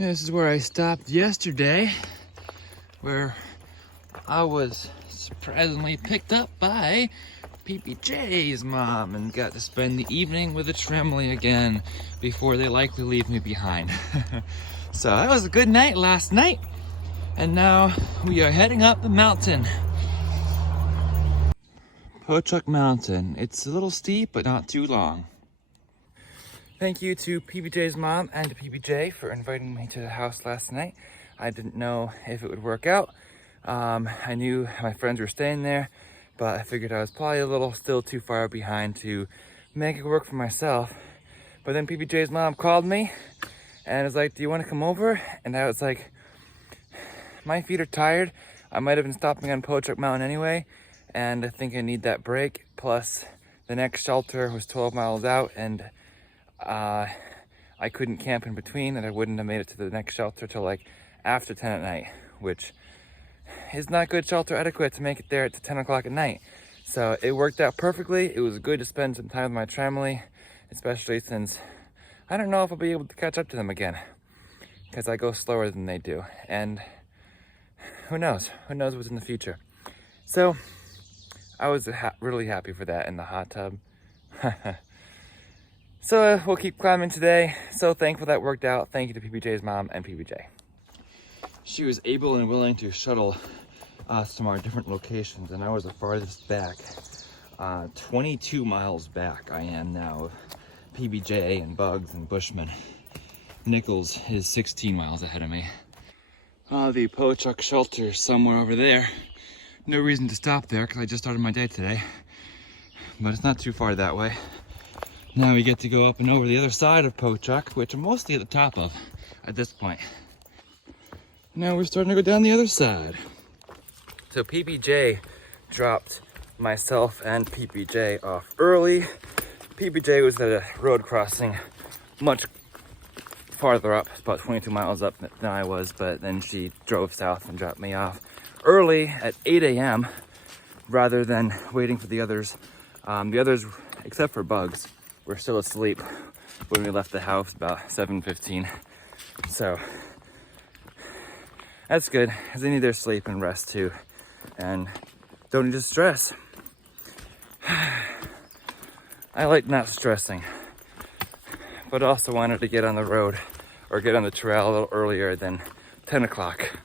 This is where I stopped yesterday, where I was surprisingly picked up by PPJ's mom and got to spend the evening with the Tremley again before they likely leave me behind. So that was a good night last night, and now we are heading up the mountain. Pochuck Mountain. It's a little steep, but not too long. Thank you to PBJ's mom and to PBJ for inviting me to the house last night. I didn't know if it would work out. I knew my friends were staying there, but I figured I was probably a little still too far behind to make it work for myself. But then PBJ's mom called me and was like, "Do you want to come over?" And I was like, my feet are tired. I might have been stopping on Pochuck Mountain anyway, and I think I need that break. Plus, the next shelter was 12 miles out, and I couldn't camp in between, and I wouldn't have made it to the next shelter till like after 10 at night, which is not good shelter adequate to make it there at 10 o'clock at night. So it worked out perfectly. It was good to spend some time with my family, especially since I don't know if I'll be able to catch up to them again, because I go slower than they do, and who knows what's in the future. So I was really happy for that in the hot tub. So we'll keep climbing today. So thankful that worked out. Thank you to PBJ's mom and PBJ. She was able and willing to shuttle us to our different locations, and I was the farthest back. 22 miles back I am now. PBJ and Bugs and Bushman. Nichols is 16 miles ahead of me. The Pochuck shelter is somewhere over there. No reason to stop there because I just started my day today, but it's not too far that way. Now we get to go up and over the other side of Pochuck, which I'm mostly at the top of at this point. Now we're starting to go down the other side. So PBJ dropped myself and PBJ off early. PBJ was at a road crossing much farther up, about 22 miles up than I was, but then she drove south and dropped me off early at 8 a.m. rather than waiting for the others. The others, except for Bugs, were still asleep when we left the house about 7:15. So that's good, because they need their sleep and rest too, and don't need to stress. I like not stressing, but also wanted to get on the road or get on the trail a little earlier than 10 o'clock.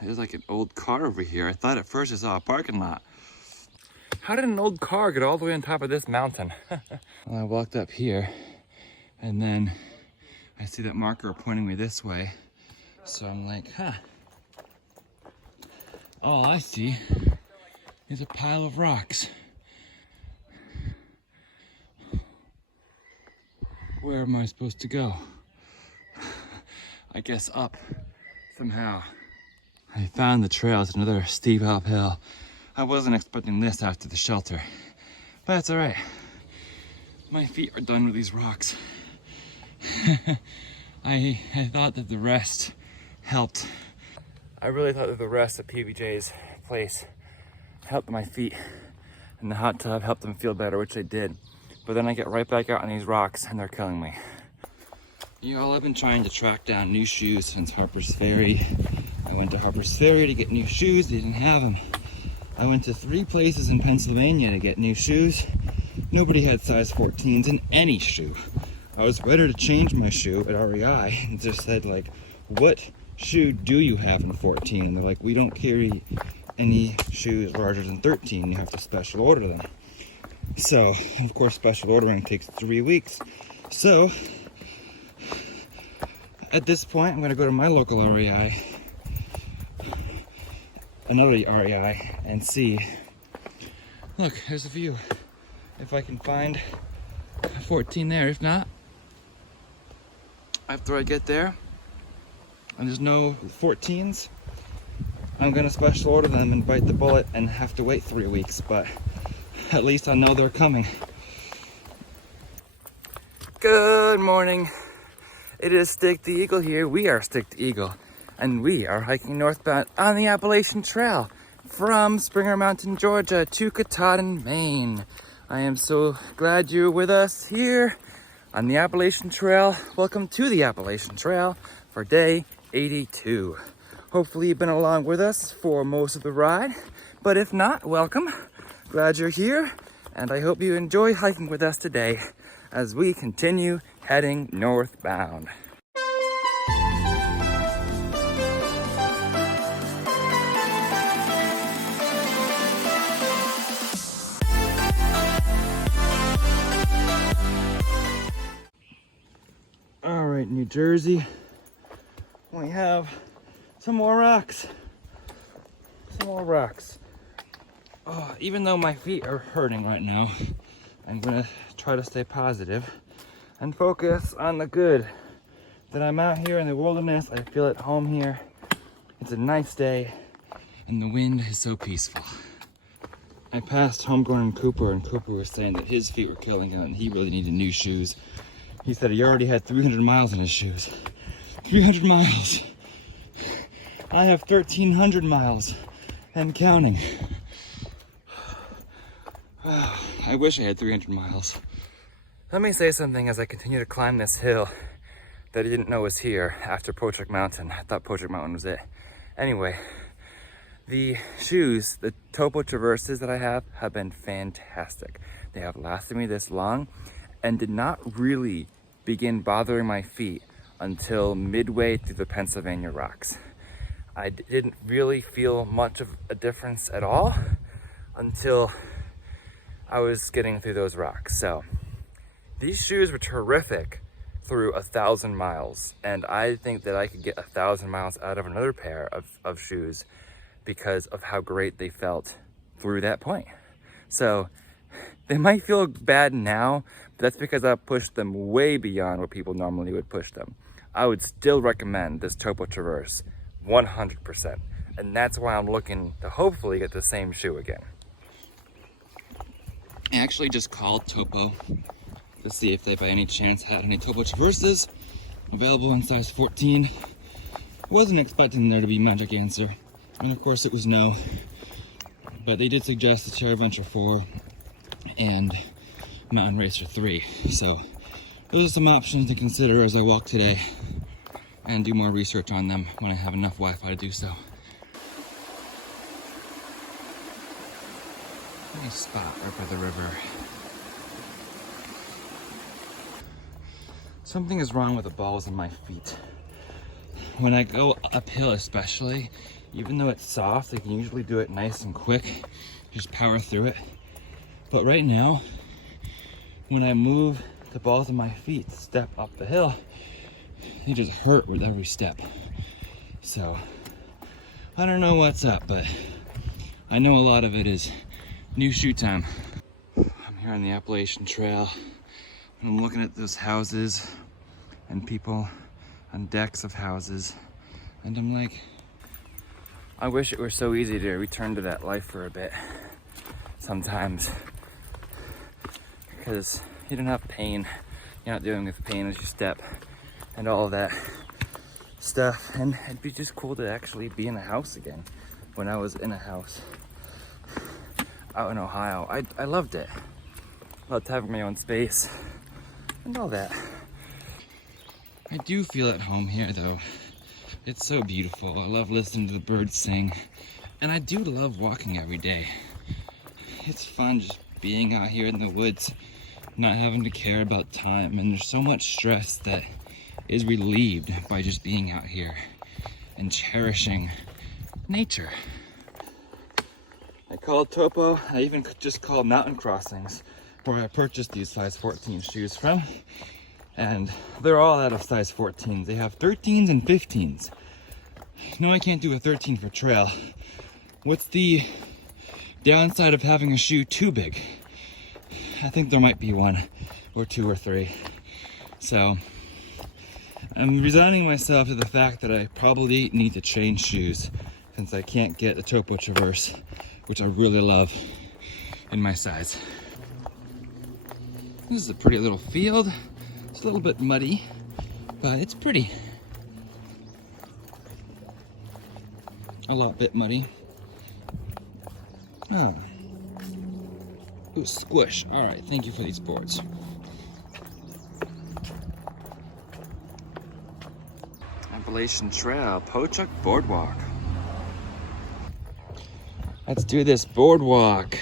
There's like an old car over here. I thought at first I saw a parking lot. How did an old car get all the way on top of this mountain? Well, I walked up here, and then I see that marker pointing me this way. So I'm like, all I see is a pile of rocks. Where am I supposed to go? I guess up somehow. I found the trail. It's another steep uphill. I wasn't expecting this after the shelter, but that's all right. My feet are done with these rocks. I thought that the rest helped. I really thought that the rest of PBJ's place helped my feet, and the hot tub helped them feel better, which they did. But then I get right back out on these rocks and they're killing me. You all, I've been trying to track down new shoes since Harper's Ferry. I went to Harper's Ferry to get new shoes, they didn't have them. I went to 3 places in Pennsylvania to get new shoes. Nobody had size 14s in any shoe. I was ready to change my shoe at REI and just said, like, what shoe do you have in 14? And they're like, we don't carry any shoes larger than 13. You have to special order them. So, of course, special ordering takes 3 weeks. So, at this point, I'm gonna go to my local REI, another REI, and see. Look, there's a view. If I can find a 14 there. If not, after I get there and there's no 14s, I'm gonna special order them and bite the bullet and have to wait 3 weeks, but at least I know they're coming. Good morning. It is Stick the Eagle here. We are Stick the Eagle, and we are hiking northbound on the Appalachian Trail from Springer Mountain, Georgia to Katahdin, Maine. I am so glad you're with us here on the Appalachian Trail. Welcome to the Appalachian Trail for day 82. Hopefully you've been along with us for most of the ride, but if not, welcome. Glad you're here, and I hope you enjoy hiking with us today as we continue heading northbound. All right, New Jersey, we have some more rocks. Oh, even though my feet are hurting right now, I'm gonna try to stay positive and focus on the good. That I'm out here in the wilderness, I feel at home here. It's a nice day, and the wind is so peaceful. I passed Homegrown Cooper, and Cooper was saying that his feet were killing him and he really needed new shoes. He said he already had 300 miles in his shoes. 300 miles. I have 1,300 miles and counting. I wish I had 300 miles. Let me say something as I continue to climb this hill that I didn't know was here after Potrick Mountain. I thought Potrick Mountain was it. Anyway, the shoes, the Topo Traverses that I have been fantastic. They have lasted me this long and did not really begin bothering my feet until midway through the Pennsylvania rocks. I didn't really feel much of a difference at all until I was getting through those rocks. So these shoes were terrific through 1,000 miles, and I think that I could get 1,000 miles out of another pair of shoes because of how great they felt through that point. So they might feel bad now, but that's because I pushed them way beyond what people normally would push them. I would still recommend this Topo Traverse 100%, and that's why I'm looking to hopefully get the same shoe again. I actually just called Topo to see if they by any chance had any Topo Traverses available in size 14. Wasn't expecting there to be a magic answer, and of course it was no, but they did suggest the Cherry Venture 4 and Mountain Racer 3. So those are some options to consider as I walk today and do more research on them when I have enough Wi-Fi to do so. Nice spot right by the river. Something is wrong with the balls in my feet. When I go uphill especially, even though it's soft, I can usually do it nice and quick, just power through it. But right now, when I move the balls of my feet to step up the hill, they just hurt with every step. So, I don't know what's up, but I know a lot of it is new shoe time. I'm here on the Appalachian Trail, and I'm looking at those houses and people on decks of houses, and I'm like, I wish it were so easy to return to that life for a bit sometimes. Because you don't have pain, you're not dealing with pain as you step and all of that stuff, and it'd be just cool to actually be in a house again. When I was in a house out in Ohio, I loved it. Loved having my own space and all that. I do feel at home here though. It's so beautiful. I love listening to the birds sing, and I do love walking every day. It's fun just being out here in the woods, not having to care about time, and there's so much stress that is relieved by just being out here and cherishing nature. I called Topo. I even just called Mountain Crossings, where I purchased these size 14 shoes from, and they're all out of size 14s. They have 13s and 15s. No, I can't do a 13 for trail. What's the downside of having a shoe too big? I think there might be one or two or three. So I'm resigning myself to the fact that I probably need to change shoes since I can't get the Topo Traverse, which I really love, in my size. This is a pretty little field. It's a little bit muddy, but it's pretty. A bit muddy. Oh. Ooh, squish. All right, thank you for these boards. Appalachian Trail, Pochuck Boardwalk. Let's do this boardwalk.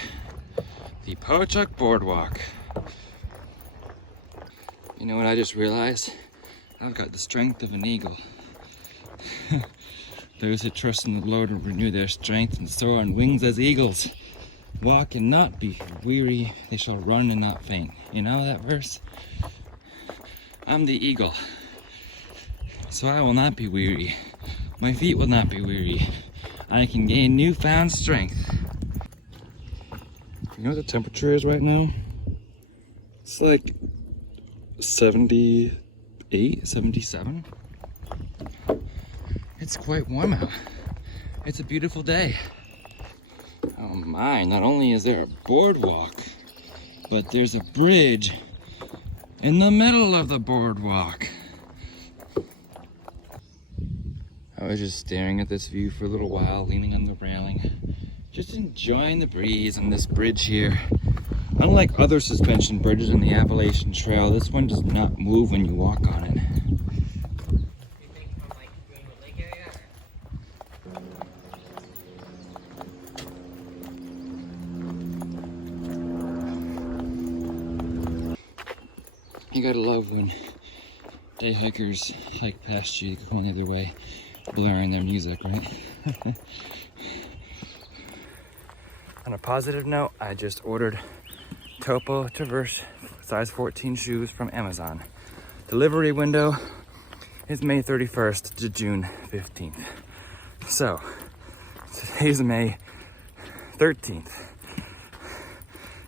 The Pochuck Boardwalk. You know what I just realized? I've got the strength of an eagle. Those who trust in the Lord will renew their strength and soar on wings as eagles. Walk and not be weary, they shall run and not faint. You know that verse? I'm the eagle, so I will not be weary. My feet will not be weary. I can gain newfound strength. You know what the temperature is right now? It's like 78, 77. It's quite warm out. It's a beautiful day. Oh my, not only is there a boardwalk, but there's a bridge in the middle of the boardwalk. I was just staring at this view for a little while, leaning on the railing, just enjoying the breeze on this bridge here. Unlike other suspension bridges in the Appalachian Trail, this one does not move when you walk on it. You gotta love when day hikers hike past you, going the other way, blaring their music, right? On a positive note, I just ordered Topo Traverse size 14 shoes from Amazon. Delivery window is May 31st to June 15th. So, today's May 13th.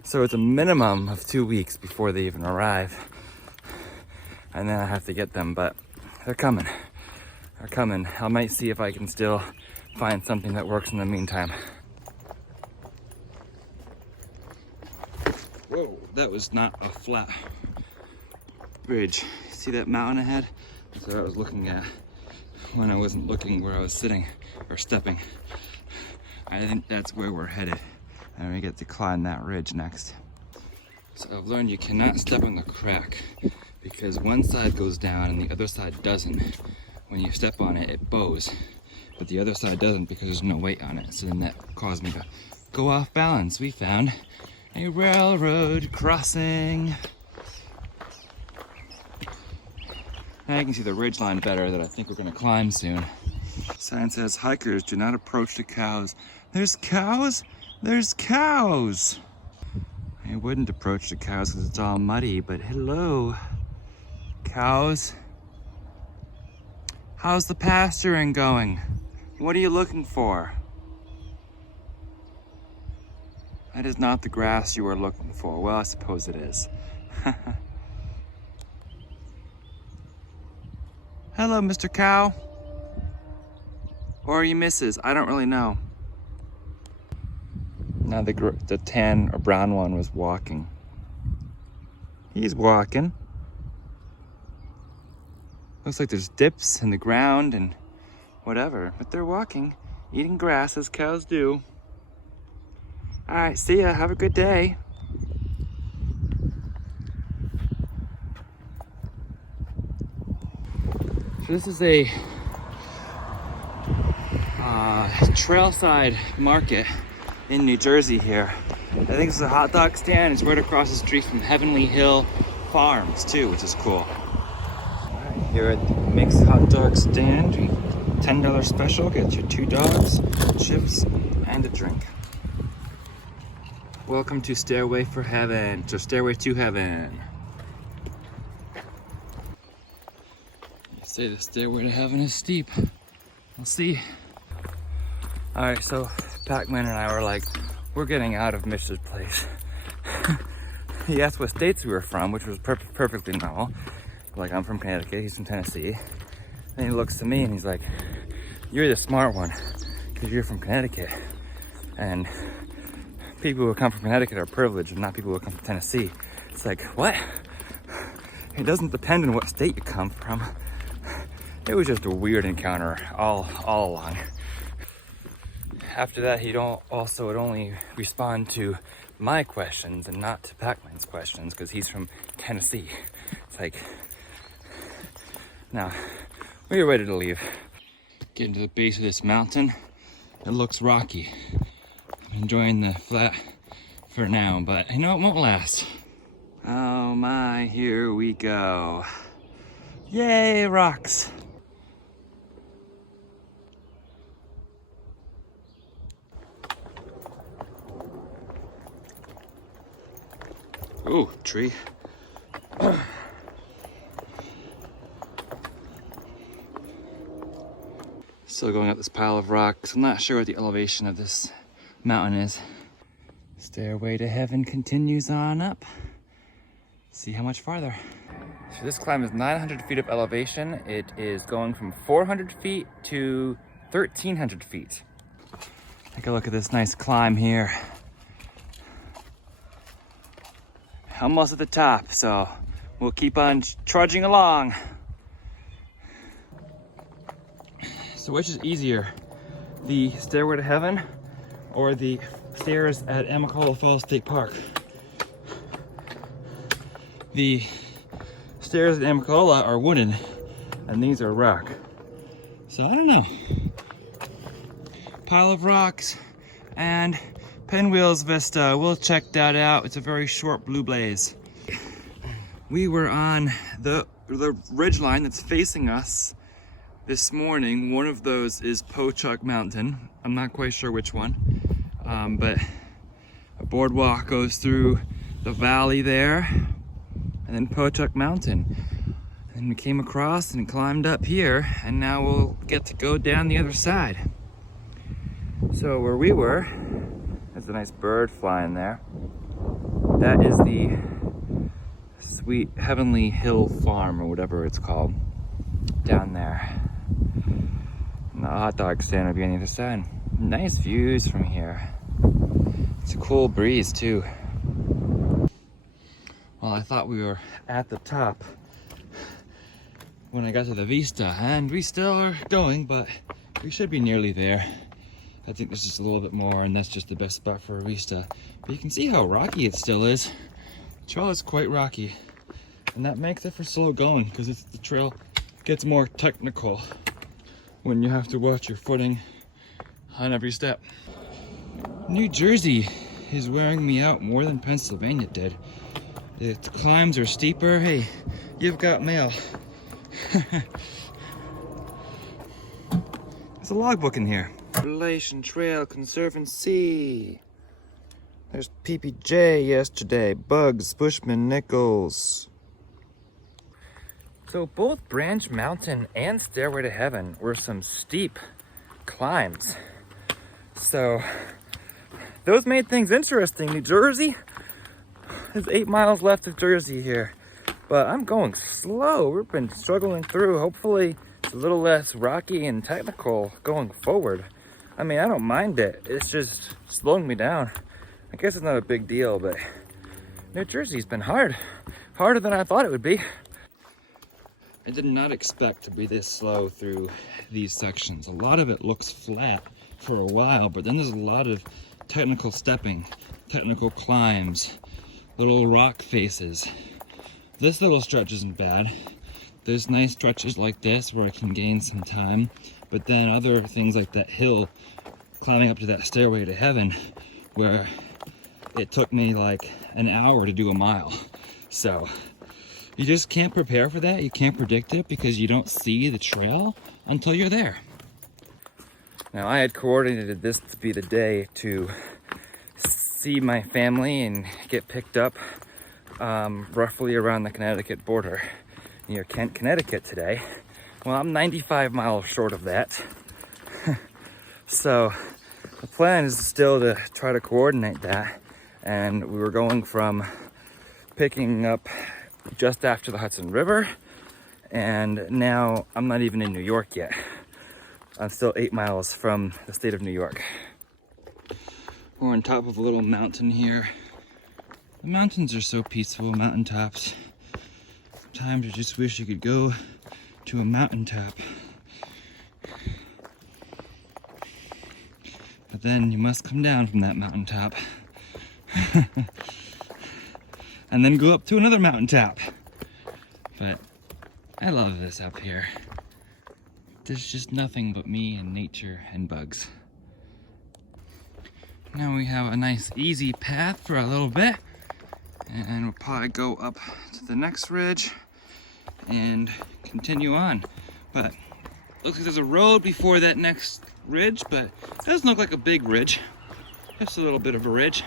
So it's a minimum of 2 weeks before they even arrive. And then I have to get them, but they're coming. They're coming. I might see if I can still find something that works in the meantime. Whoa, that was not a flat bridge. See that mountain ahead? That's what I was looking at when I wasn't looking where I was sitting or stepping. I think that's where we're headed. And we get to climb that ridge next. So I've learned you cannot step on the crack, because one side goes down and the other side doesn't. When you step on it, it bows, but the other side doesn't because there's no weight on it. So then that caused me to go off balance. We found a railroad crossing. Now you can see the ridge line better that I think we're gonna climb soon. Sign says, hikers do not approach the cows. There's cows? There's cows! I wouldn't approach the cows because it's all muddy, but hello. Cows, how's the pasturing going? What are you looking for? That is not the grass you are looking for. Well, I suppose it is. Hello, Mr. Cow. Or are you Mrs.? I don't really know. Now the tan or brown one was walking. He's walking. Looks like there's dips in the ground and whatever, but they're walking, eating grass as cows do. All right, see ya, have a good day. So this is a trailside market in New Jersey here. I think this is a hot dog stand. It's right across the street from Heavenly Hill Farms too, which is cool. Here at the mixed hot dog stand, $10 special, get you 2 dogs, chips, and a drink. Welcome to Stairway for Heaven, so Stairway to Heaven. They say the stairway to heaven is steep. We'll see. All right, so Pac-Man and I were like, we're getting out of Mr. Place. He asked what states we were from, which was perfectly normal. Like, I'm from Connecticut, he's from Tennessee. And he looks to me and he's like, you're the smart one, because you're from Connecticut. And people who come from Connecticut are privileged and not people who come from Tennessee. It's like, what? It doesn't depend on what state you come from. It was just a weird encounter all along. After that, he'd also would only respond to my questions and not to Pac-Man's questions because he's from Tennessee. It's like, now, We are ready to leave. Getting to the base of this mountain. It looks rocky. I'm enjoying the flat for now, but you know, it won't last. Oh my, here we go. Yay, rocks. Ooh, tree. Still going up this pile of rocks. I'm not sure what the elevation of this mountain is. Stairway to heaven continues on up. See how much farther. So this climb is 900 feet of elevation. It is going from 400 feet to 1,300 feet. Take a look at this nice climb here. Almost at the top, so we'll keep on trudging along. So which is easier, the Stairway to Heaven or the stairs at Amicalola Falls State Park? The stairs at Amicalola are wooden and these are rock. So I don't know. Pile of rocks and Pinwheels Vista, we'll check that out. It's a very short blue blaze. We were on the ridge line that's facing us this morning. One of those is Pochuck Mountain. I'm not quite sure which one, but a boardwalk goes through the valley there, and then Pochuck Mountain. And we came across and climbed up here, and now we'll get to go down the other side. So where we were, there's a nice bird flying there. That is the Sweet Heavenly Hill Farm, or whatever it's called, down there. And the hot dog stand will be on the other side. Nice views from here. It's a cool breeze too. Well, I thought we were at the top when I got to the vista, and we still are going, but we should be nearly there. I think there's just a little bit more, and that's just the best spot for a vista. But you can see how rocky it still is. The trail is quite rocky, and that makes it for slow going, because the trail gets more technical when you have to watch your footing on every step. New Jersey is wearing me out more than Pennsylvania did. The climbs are steeper. Hey, you've got mail. There's a logbook in here. Appalachian Trail Conservancy. There's PPJ yesterday. Bugs, Bushman, Nichols. So both Branch Mountain and Stairway to Heaven were some steep climbs. So those made things interesting. New Jersey, there's 8 miles left of Jersey here, but I'm going slow. We've been struggling through. Hopefully it's a little less rocky and technical going forward. I mean, I don't mind it. It's just slowing me down. I guess it's not a big deal, but New Jersey's been hard. Harder than I thought it would be. I did not expect to be this slow through these sections. A lot of it looks flat for a while, but then there's a lot of technical stepping, technical climbs, little rock faces. This little stretch isn't bad. There's nice stretches like this where I can gain some time, but then other things like that hill, climbing up to that Stairway to Heaven, where it took me like an hour to do a mile. So you just can't prepare for that. You can't predict it because you don't see the trail until you're there. Now, I had coordinated this to be the day to see my family and get picked up roughly around the Connecticut border near Kent, Connecticut today. Well, I'm 95 miles short of that. So the plan is still to try to coordinate that. And we were going from picking up just after the Hudson River, and now I'm not even in New York yet. I'm still 8 miles from the state of New York. We're on top of a little mountain here. The mountains are so peaceful, mountaintops. Sometimes I just wish you could go to a mountaintop. But then you must come down from that mountaintop. And then go up to another mountaintop. But I love this up here. there's just nothing but me and nature and bugs. Now we have a nice easy path for a little bit, and we'll probably go up to the next ridge and continue on. But looks like there's a road before that next ridge, but it doesn't look like a big ridge, just a little bit of a ridge.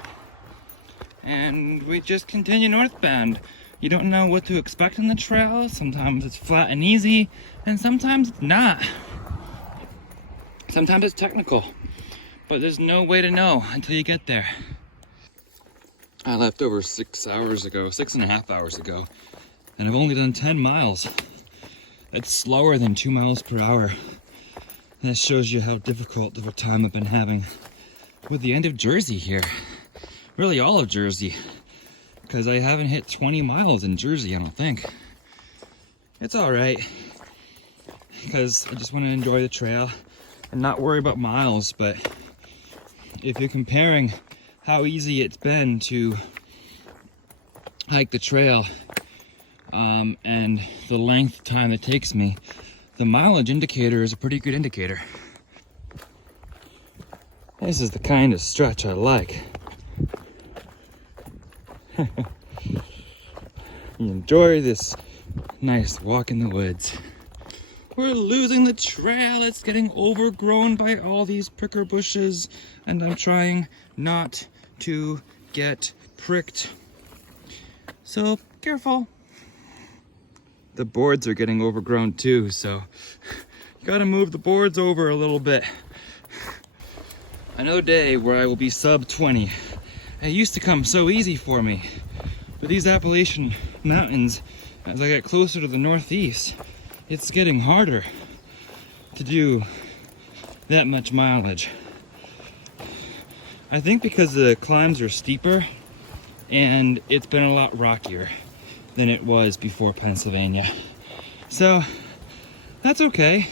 And we just continue northbound. You don't know what to expect in the trail. Sometimes it's flat and easy, and sometimes it's not. Sometimes it's technical, but there's no way to know until you get there. I left over 6.5 hours ago, and I've only done 10 miles. That's slower than 2 miles per hour. And that shows you how difficult of a time I've been having with the end of Jersey here. Really all of Jersey, because I haven't hit 20 miles in Jersey, I don't think. It's all right, because I just want to enjoy the trail and not worry about miles. But if you're comparing how easy it's been to hike the trail and the length of time it takes me, the mileage indicator is a pretty good indicator. This is the kind of stretch I like. You enjoy this nice walk in the woods. We're losing the trail. It's getting overgrown by all these pricker bushes, and I'm trying not to get pricked. So careful. The boards are getting overgrown too, so you gotta move the boards over a little bit. Another day where I will be sub 20. It used to come so easy for me, but these Appalachian mountains, as I get closer to the northeast, it's getting harder to do that much mileage. I think because the climbs are steeper and it's been a lot rockier than it was before Pennsylvania. So that's okay.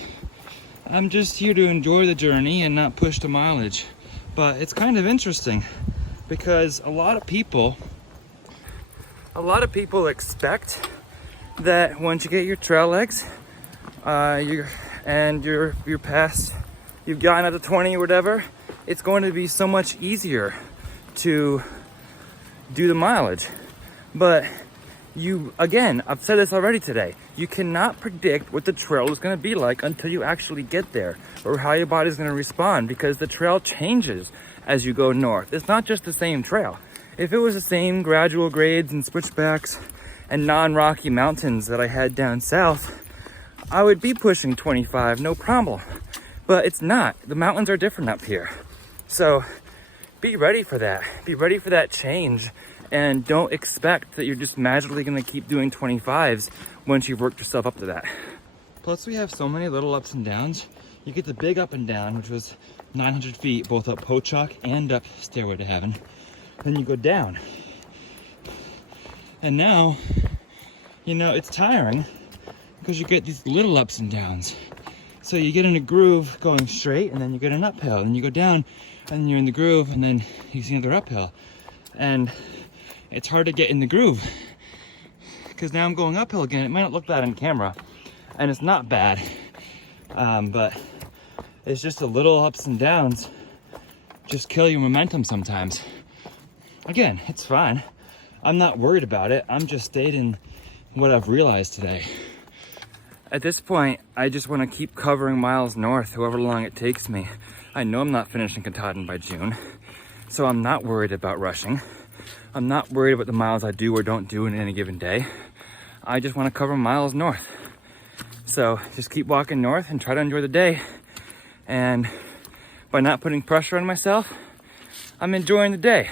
I'm just here to enjoy the journey and not push the mileage. But it's kind of interesting because a lot of people expect that once you get your trail legs, you're past, you've gotten up to 20 or whatever, it's going to be so much easier to do the mileage. But again, I've said this already today, you cannot predict what the trail is going to be like until you actually get there, or how your body's going to respond, because the trail changes as you go north. It's not just the same trail. If it was the same gradual grades and switchbacks and non-rocky mountains that I had down south, I would be pushing 25, no problem. But it's not. The mountains are different up here. So be ready for that. Be ready for that change. And don't expect that you're just magically going to keep doing 25s once you've worked yourself up to that. Plus we have so many little ups and downs. You get the big up and down, which was 900 feet, both up Pochack and up Stairway to Heaven. Then you go down. And now, it's tiring because you get these little ups and downs. So you get in a groove going straight, and then you get an uphill, and you go down, and then you're in the groove, and then you see another uphill. And it's hard to get in the groove because now I'm going uphill again. It might not look bad on camera, and it's not bad, but it's just the little ups and downs just kill your momentum sometimes. Again, it's fine. I'm not worried about it. I'm just stating what I've realized today. At this point, I just want to keep covering miles north, however long it takes me. I know I'm not finishing Katahdin by June, so I'm not worried about rushing. I'm not worried about the miles I do or don't do in any given day. I just want to cover miles north. So just keep walking north and try to enjoy the day. And by not putting pressure on myself, I'm enjoying the day.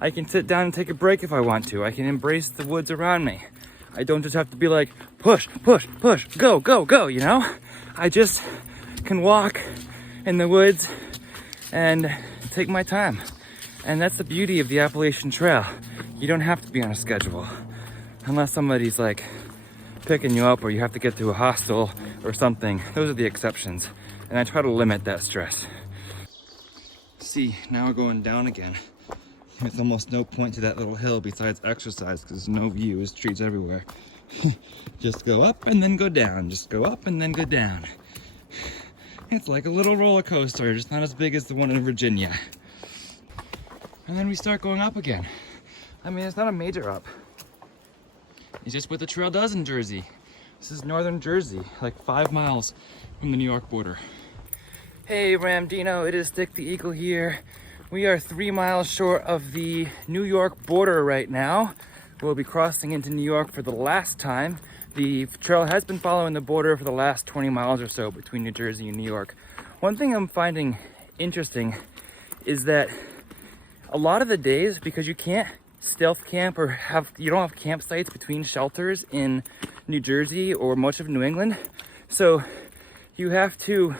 I can sit down and take a break if I want to. I can embrace the woods around me. I don't just have to be like, push, push, push, go, go, go, I just can walk in the woods and take my time. And that's the beauty of the Appalachian Trail. You don't have to be on a schedule unless somebody's like picking you up or you have to get to a hostel or something. Those are the exceptions. And I try to limit that stress. See, now we're going down again. With almost no point to that little hill besides exercise because there's no view, there's trees everywhere. Just go up and then go down. Just go up and then go down. It's like a little roller coaster, just not as big as the one in Virginia. And then we start going up again. I mean, it's not a major up. It's just what the trail does in Jersey. This is northern Jersey, like 5 miles from the New York border. Hey Ramdino, it is Dick the Eagle here. We are 3 miles short of the New York border right now. We'll be crossing into New York for the last time. The trail has been following the border for the last 20 miles or so between New Jersey and New York. One thing I'm finding interesting is that a lot of the days, because you can't stealth camp or you don't have campsites between shelters in New Jersey or much of New England, so you have to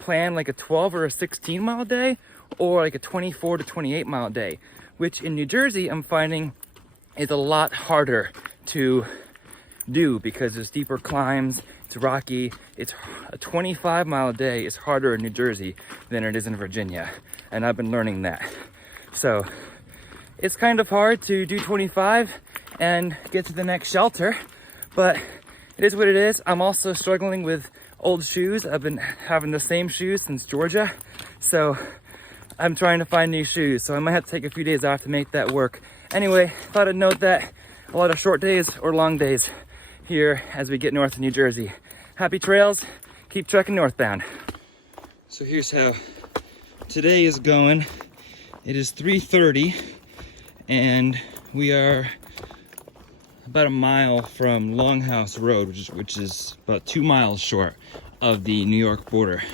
plan like a 12 or a 16 mile day or like a 24 to 28 mile day, which in New Jersey I'm finding is a lot harder to do because there's steeper climbs, it's rocky. It's a 25 mile day is harder in New Jersey than it is in Virginia, and I've been learning that. So it's kind of hard to do 25 and get to the next shelter, but it is what it is. I'm also struggling with old shoes. I've been having the same shoes since Georgia, so I'm trying to find new shoes, so I might have to take a few days off to make that work. Anyway, thought I'd note that a lot of short days or long days here as we get north of New Jersey. Happy trails, keep trekking northbound. So here's how today is going. It is 3:30 and we are about a mile from Longhouse Road, which is about 2 miles short of the New York border,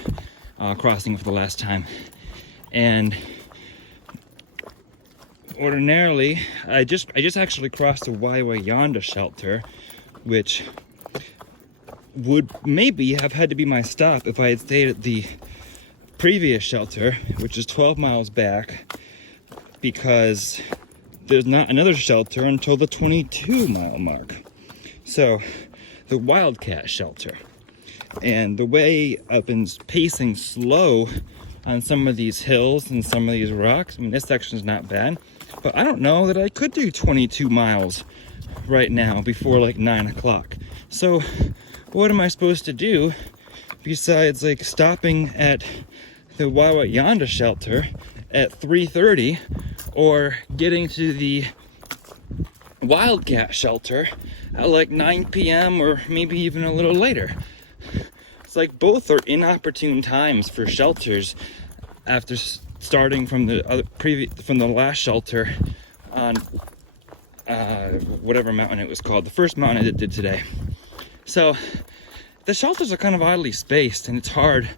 crossing for the last time. And ordinarily, I just actually crossed the Yonda shelter, which would maybe have had to be my stop if I had stayed at the previous shelter, which is 12 miles back, because there's not another shelter until the 22 mile mark. So the Wildcat shelter. And the way I've been pacing slow on some of these hills and some of these rocks, I mean, this section is not bad, but I don't know that I could do 22 miles right now before like 9 o'clock. So what am I supposed to do besides like stopping at the Yonda shelter at 3:30 or getting to the Wildcat shelter at like 9 p.m. or maybe even a little later? It's like both are inopportune times for shelters after starting from the last shelter on whatever mountain it was called, the first mountain I did today. So the shelters are kind of oddly spaced, and it's hard.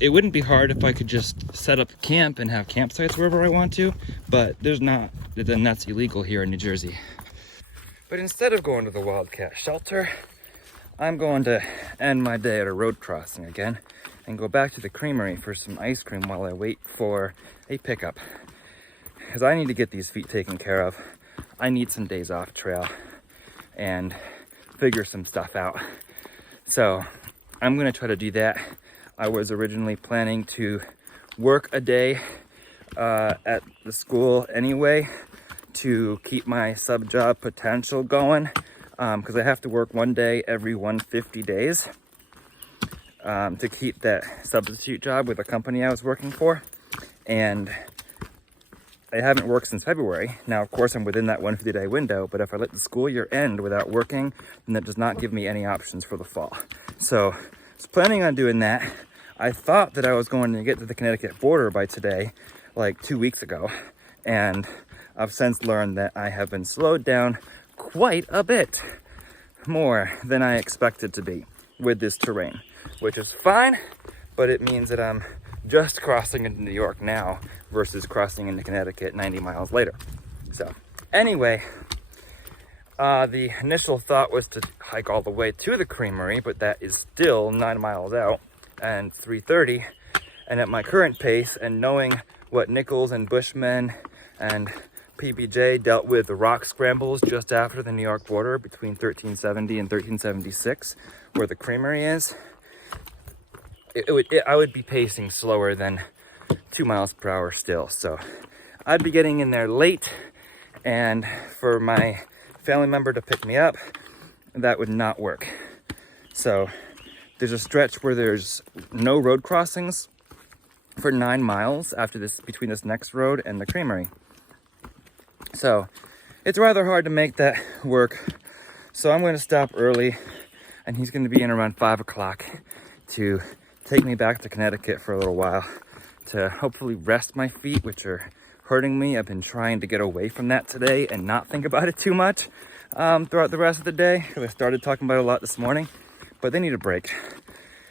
It wouldn't be hard if I could just set up camp and have campsites wherever I want to, but there's not. Then that's illegal here in New Jersey. But instead of going to the Wildcat shelter, I'm going to end my day at a road crossing again and go back to the creamery for some ice cream while I wait for a pickup, because I need to get these feet taken care of. I need some days off trail and figure some stuff out. So I'm gonna try to do that. I was originally planning to work a day at the school anyway to keep my sub job potential going, because I have to work one day every 150 days to keep that substitute job with the company I was working for. And I haven't worked since February. Now, of course, I'm within that 150-day window, but if I let the school year end without working, then that does not give me any options for the fall. So I was planning on doing that. I thought that I was going to get to the Connecticut border by today, like 2 weeks ago, and I've since learned that I have been slowed down quite a bit more than I expected to be with this terrain, which is fine, but it means that I'm just crossing into New York now versus crossing into Connecticut 90 miles later. So anyway, the initial thought was to hike all the way to the creamery, but that is still 9 miles out and 3:30. And at my current pace, and knowing what Nichols and Bushman and PBJ dealt with the rock scrambles just after the New York border between 1370 and 1376, where the creamery is, I would be pacing slower than 2 miles per hour still. So I'd be getting in there late, and for my family member to pick me up, that would not work. So there's a stretch where there's no road crossings for 9 miles after this, between this next road and the creamery. So it's rather hard to make that work. So I'm going to stop early, and he's going to be in around 5 o'clock to take me back to Connecticut for a little while to hopefully rest my feet, which are hurting me. I've been trying to get away from that today and not think about it too much throughout the rest of the day, because I started talking about it a lot this morning, but they need a break.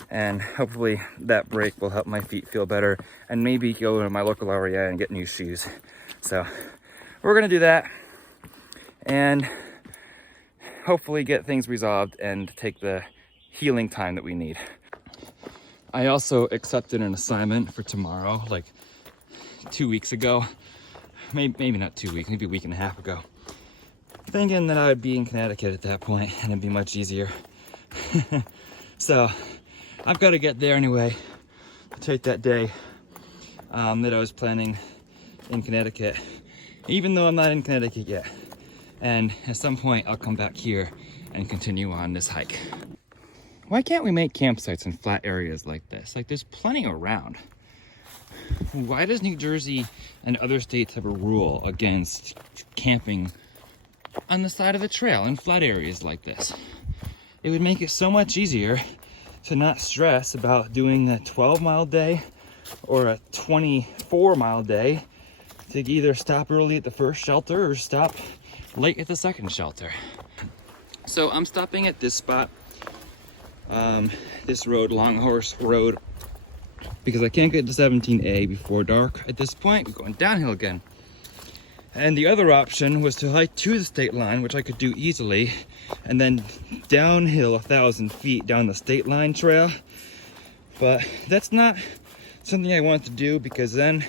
And hopefully that break will help my feet feel better, and maybe go to my local area and get new shoes. So we're gonna do that and hopefully get things resolved and take the healing time that we need. I also accepted an assignment for tomorrow, like 2 weeks ago. Maybe not 2 weeks, maybe a week and a half ago. Thinking that I would be in Connecticut at that point and it'd be much easier. So I've got to get there anyway to take that day that I was planning in Connecticut, even though I'm not in Connecticut yet. And at some point I'll come back here and continue on this hike. Why can't we make campsites in flat areas like this? Like, there's plenty around. Why does New Jersey and other states have a rule against camping on the side of the trail in flat areas like this? It would make it so much easier to not stress about doing a 12-mile day or a 24-mile day, to either stop early at the first shelter or stop late at the second shelter. So I'm stopping at this spot, this road, Long Horse Road, because I can't get to 17A before dark at this point. We're going downhill again. And the other option was to hike to the state line, which I could do easily, and then downhill 1,000 feet down the state line trail. But that's not something I want to do, because then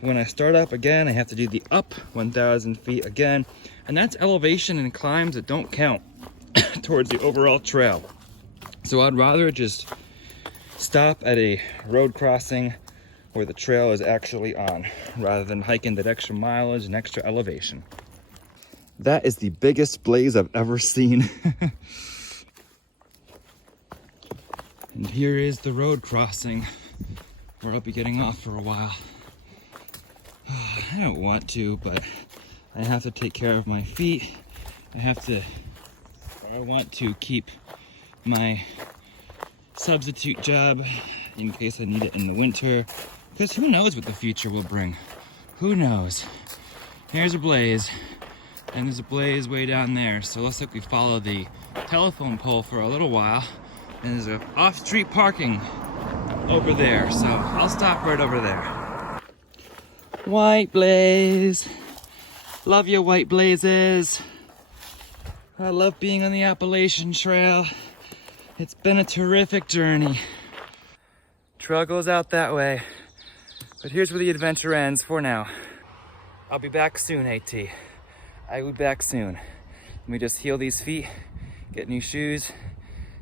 when I start up again, I have to do the up 1,000 feet again. And that's elevation and climbs that don't count towards the overall trail. So I'd rather just stop at a road crossing where the trail is actually on, rather than hiking that extra mileage and extra elevation. That is the biggest blaze I've ever seen. And here is the road crossing where I'll be getting off for a while. I don't want to, but I have to take care of my feet. I want to keep my substitute job in case I need it in the winter, because who knows what the future will bring. Who knows? Here's a blaze, and there's a blaze way down there. So it looks like we follow the telephone pole for a little while, and there's a off-street parking over there. So I'll stop right over there. White blaze. Love your white blazes. I love being on the Appalachian Trail. It's been a terrific journey. Trail goes out that way, but here's where the adventure ends for now. I'll be back soon, AT. I will be back soon. Let me just heal these feet, get new shoes,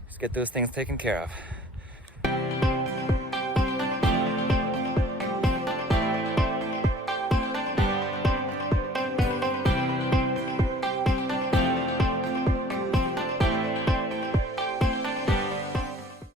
just get those things taken care of.